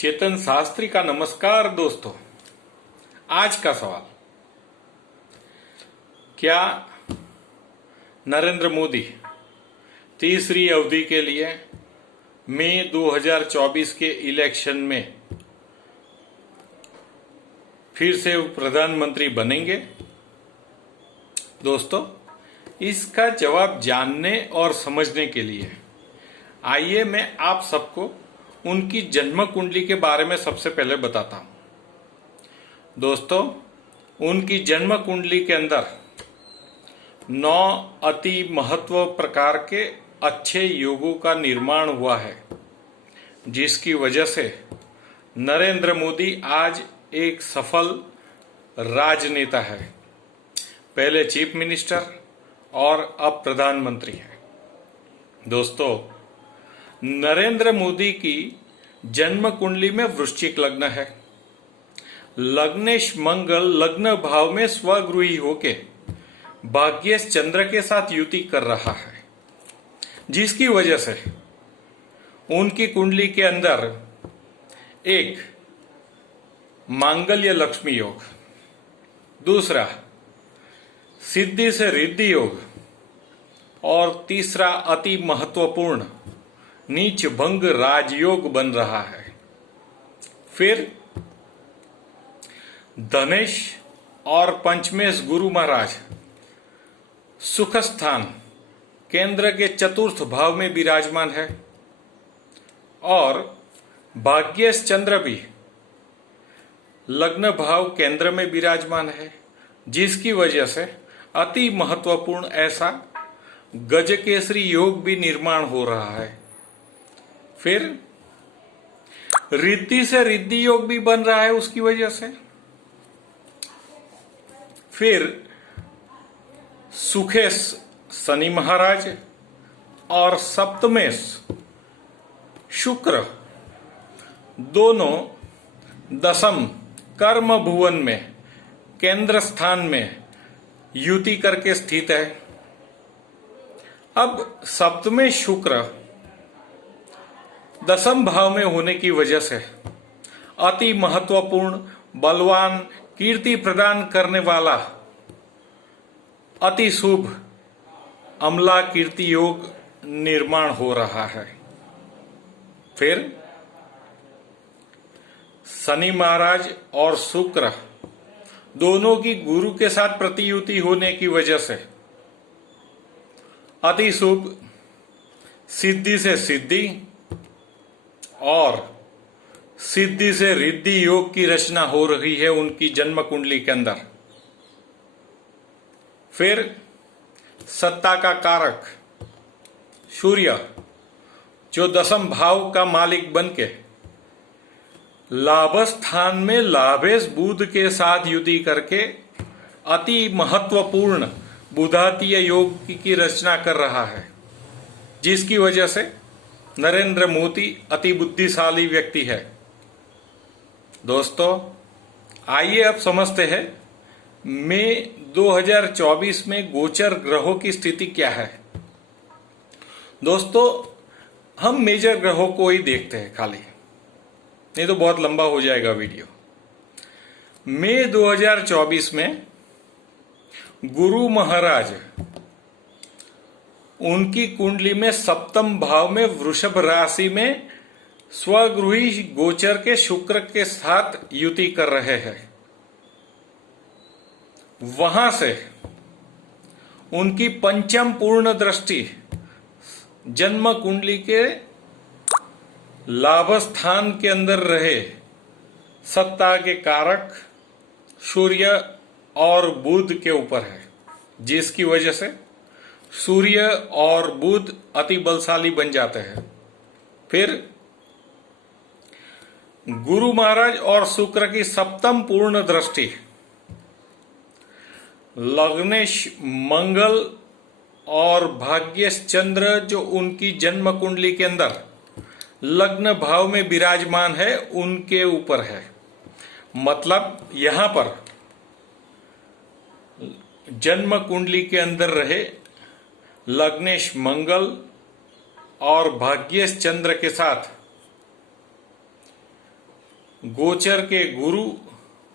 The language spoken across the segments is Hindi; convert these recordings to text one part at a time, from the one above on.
चेतन शास्त्री का नमस्कार दोस्तों। आज का सवाल, क्या नरेंद्र मोदी तीसरी अवधि के लिए मई 2024 के इलेक्शन में फिर से प्रधानमंत्री बनेंगे? दोस्तों, इसका जवाब जानने और समझने के लिए आइए मैं आप सबको उनकी जन्म कुंडली के बारे में सबसे पहले बताता हूं। दोस्तों, उनकी जन्म कुंडली के अंदर 9 अति महत्व प्रकार के अच्छे योगों का निर्माण हुआ है, जिसकी वजह से नरेंद्र मोदी आज एक सफल राजनेता है। पहले चीफ मिनिस्टर और अब प्रधानमंत्री है। दोस्तों, नरेंद्र मोदी की जन्म कुंडली में वृश्चिक लग्न है। लग्नेश मंगल लग्न भाव में स्वगृही होके भाग्येश चंद्र के साथ युति कर रहा है, जिसकी वजह से उनकी कुंडली के अंदर एक मांगल्य लक्ष्मी योग, दूसरा सिद्धि से रिद्धि योग और तीसरा अति महत्वपूर्ण नीच भंग राजयोग बन रहा है। फिर धनेश और पंचमेश गुरु महाराज सुख स्थान केंद्र के चतुर्थ भाव में विराजमान है और भाग्येश चंद्र भी लग्न भाव केंद्र में विराजमान है, जिसकी वजह से अति महत्वपूर्ण ऐसा गजकेसरी योग भी निर्माण हो रहा है। फिर रिद्धि से रिद्धि योग भी बन रहा है उसकी वजह से। फिर सुखेश शनि महाराज और सप्तमेश शुक्र दोनों दशम कर्म भुवन में केंद्र स्थान में युति करके स्थित है। अब सप्तमेश शुक्र दशम भाव में होने की वजह से अति महत्वपूर्ण बलवान कीर्ति प्रदान करने वाला अति शुभ अम्ला कीर्ति योग निर्माण हो रहा है। फिर शनि महाराज और शुक्र दोनों की गुरु के साथ प्रतियुति होने की वजह से अति शुभ सिद्धि से सिद्धि और सिद्धि से रिद्धि योग की रचना हो रही है उनकी जन्म कुंडली के अंदर। फिर सत्ता का कारक सूर्य, जो दशम भाव का मालिक बनके लाभ स्थान में लाभेश बुध के साथ युति करके अति महत्वपूर्ण बुधातीय योग की रचना कर रहा है, जिसकी वजह से नरेंद्र मोदी अति बुद्धिशाली व्यक्ति है। दोस्तों, आइए अब समझते हैं मई 2024 में गोचर ग्रहों की स्थिति क्या है। दोस्तों, हम मेजर ग्रहों को ही देखते हैं खाली, नहीं तो बहुत लंबा हो जाएगा वीडियो। मई 2024 में गुरु महाराज उनकी कुंडली में सप्तम भाव में वृषभ राशि में स्वगृही गोचर के शुक्र के साथ युति कर रहे हैं। वहां से उनकी पंचम पूर्ण दृष्टि जन्म कुंडली के लाभ स्थान के अंदर रहे सत्ता के कारक सूर्य और बुध के ऊपर है, जिसकी वजह से सूर्य और बुध अति बलशाली बन जाते हैं। फिर गुरु महाराज और शुक्र की सप्तम पूर्ण दृष्टि लग्नेश मंगल और भाग्येश चंद्र, जो उनकी जन्म कुंडली के अंदर लग्न भाव में विराजमान है, उनके ऊपर है। मतलब यहां पर जन्म कुंडली के अंदर रहे लग्नेश मंगल और भाग्येश चंद्र के साथ गोचर के गुरु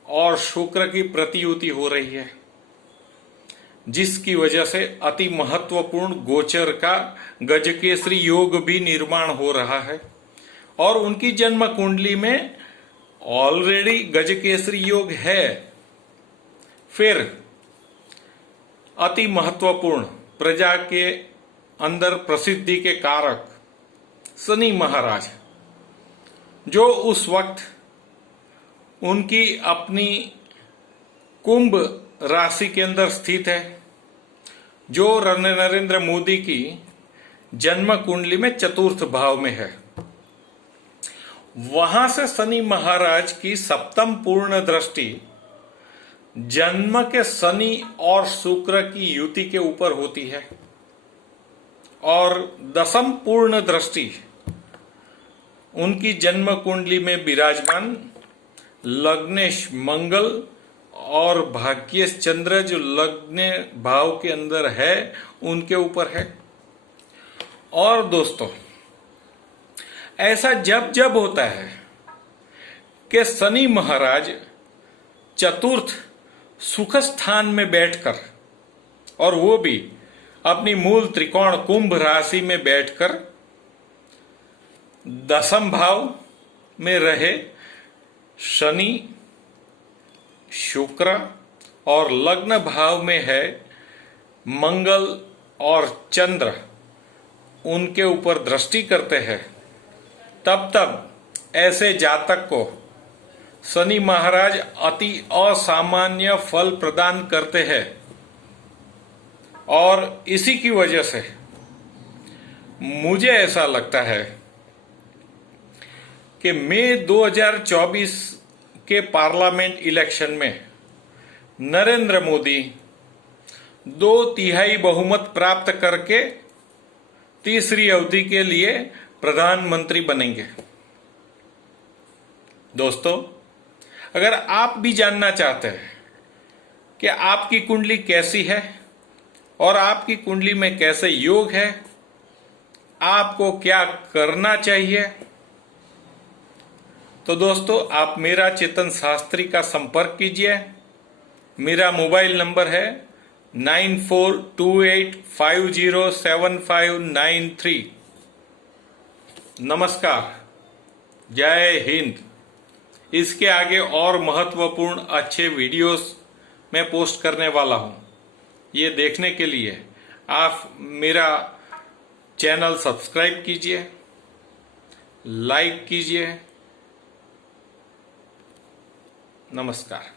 और शुक्र की प्रतियुति हो रही है, जिसकी वजह से अति महत्वपूर्ण गोचर का गजकेसरी योग भी निर्माण हो रहा है। और उनकी जन्म कुंडली में ऑलरेडी गजकेसरी योग है। फिर अति महत्वपूर्ण प्रजा के अंदर प्रसिद्धि के कारक शनि महाराज, जो उस वक्त उनकी अपनी कुंभ राशि के अंदर स्थित है, जो नरेंद्र मोदी की जन्म कुंडली में चतुर्थ भाव में है। वहां से शनि महाराज की सप्तम पूर्ण दृष्टि जन्म के शनि और शुक्र की युति के ऊपर होती है, और दसम पूर्ण दृष्टि उनकी जन्म कुंडली में विराजमान लग्नेश मंगल और भाग्येश चंद्र, जो लग्न भाव के अंदर है, उनके ऊपर है। और दोस्तों, ऐसा जब जब होता है कि शनि महाराज चतुर्थ सुख स्थान में बैठकर, और वो भी अपनी मूल त्रिकोण कुंभ राशि में बैठकर दसम भाव में रहे शनि, शुक्र, और लग्न भाव में है मंगल और चंद्र, उनके ऊपर दृष्टि करते हैं, तब ऐसे जातक को शनि महाराज अति असामान्य फल प्रदान करते हैं। और इसी की वजह से मुझे ऐसा लगता है कि मई 2024 के पार्लियामेंट इलेक्शन में नरेंद्र मोदी 2/3 बहुमत प्राप्त करके तीसरी अवधि के लिए प्रधानमंत्री बनेंगे। दोस्तों, अगर आप भी जानना चाहते हैं कि आपकी कुंडली कैसी है और आपकी कुंडली में कैसे योग है, आपको क्या करना चाहिए, तो दोस्तों आप मेरा चेतन शास्त्री का संपर्क कीजिए। मेरा मोबाइल नंबर है 9428507593। नमस्कार, जय हिंद। इसके आगे और महत्वपूर्ण अच्छे वीडियोस मैं पोस्ट करने वाला हूं। ये देखने के लिए आप मेरा चैनल सब्सक्राइब कीजिए, लाइक कीजिए। नमस्कार।